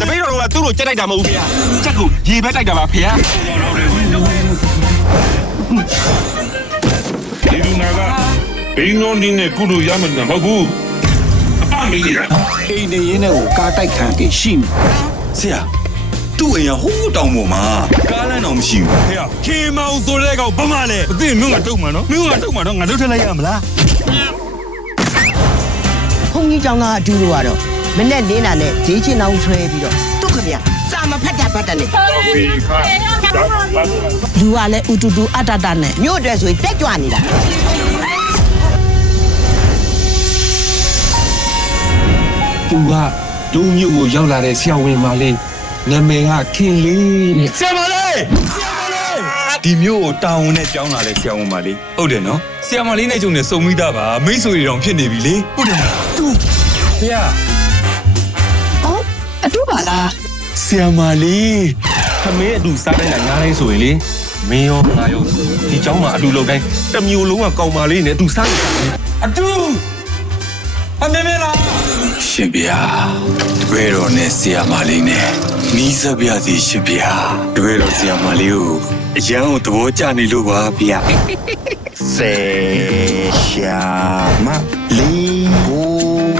တပည့်တော်ကသူ့ကိုချက်လိုက်တာမဟုတ်ဘူးခင်ဗျာချက်ကိုရေပဲလိုက်တာပါခင်ဗျာဒီလူနာကဘင်းနွန်ဒီနဲ့ကုလို့ရမယ်နမဟုတ်ဘူးအပမိလိုက်တာအိနေရင်းနဲ့ကိုကားတိုက်ခံခဲ့ရှိမယ်ဆရာသူ့အိမ်ကဟိုးတောင်ပေါ်မှာကားလမ်းတော့မရှိဘူးခင်ဗျာခေမောင်ဆိုတဲ့ကောင်ဗမာလေအစ်င့်မြို့ကတုံမှာနော်မြို့ကတုံမှာတော့ငါတို့ထက်လိုက်ရမလားဘုန်းကြီးကျောင်းကအတူတူရတော့မနဲ့လင်းလာနဲ့ဈေးချင်းအောင်ဆွဲပြီးတော့တုတ်ခမရစာမဖတ်တာဖတ်တာနဲ့လူကလည်းဥတူတူအတတနဲ့မြို့တွေဆိုတက်ကြွနေတာသူကဒုံမြို့ကိုရောက်လာတဲ့ဆရာဝန်မလေးနာမည်ကခင်လေးဆရာမလေးဒီမျိုးကိုတာဝန်နဲ့ကြောင်းလာတဲ့ဆရာဝန်မလေးဟုတ်တယ်နော်ဆရာမလေးနဲ့ကြုံနေစုံမိသားပါမိတ်ဆွေတွေတောင်ဖြစ်နေပြီလေဟုတ်တယ်မလားသူဘုရားအတူပါလားဆီယမာလီသမီးအတူစားတဲ့ညားတိုင်းဆိုရင်လေမင်းရောငါရောဒီเจ้าမှာအတူလောက်တိုင်းတမျိုးလုံးကကောင်းပါလေနဲ့အတူစားနေတာအတူအမေမေလာရှင်ပြတွေ့တော့နေဆီယမာလီနဲ့ဤစပြစီရှင်ပြတွေ့တော့ဆီယမာလီကိုအရန်ကိုသဘောကျနေလို့ပါဗျာဆေရှာမာ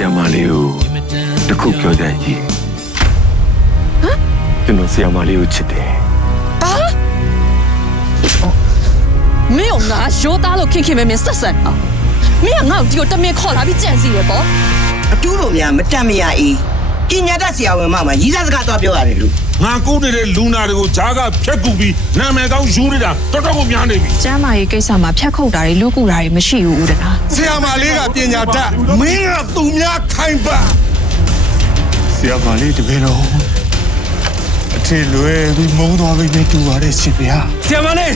ဆီယမလေးကိုတခုပြောတတ်ကြီးဟမ်ကျွန်တော်ဆီယမလေးကိုချစ်တယ်ဟာမင်းတော့ရှိုးတာလို့ခင်ခင်မင်းမင်းဆက်ဆက်အောင်မင်းကငါ့ကိုဒီကိုတမင်ခေါ်လာပြီးကြံ့စီရယ်ပေါ့အတူတို့များမတတ်မရအီးပညာတတ်ဆီယဝင်မမှာရီးစားစကားတော့ပြောရတယ်လူငါကူးနေတဲ့လူနာတွေကိုဂျားကဖြတ်ကူပြီးနာမည်ကောင်းယူနေတာတော်တော်ကိုများနေပြီကျမ်းမာရေးကိစ္စမှာဖြတ်ခုတ်တာတွေလူကူတာတွေမရှိဘူးဦးတနာဆရာမလေးကပညာတတ်မင်းကသူများခိုင်ပါဆရာမလေးတပည့်တော်အထင်လွဲပြီးမုန်းတော်ပြီးနေတူပါတယ်ရှင်ဗျာဆရာမလေး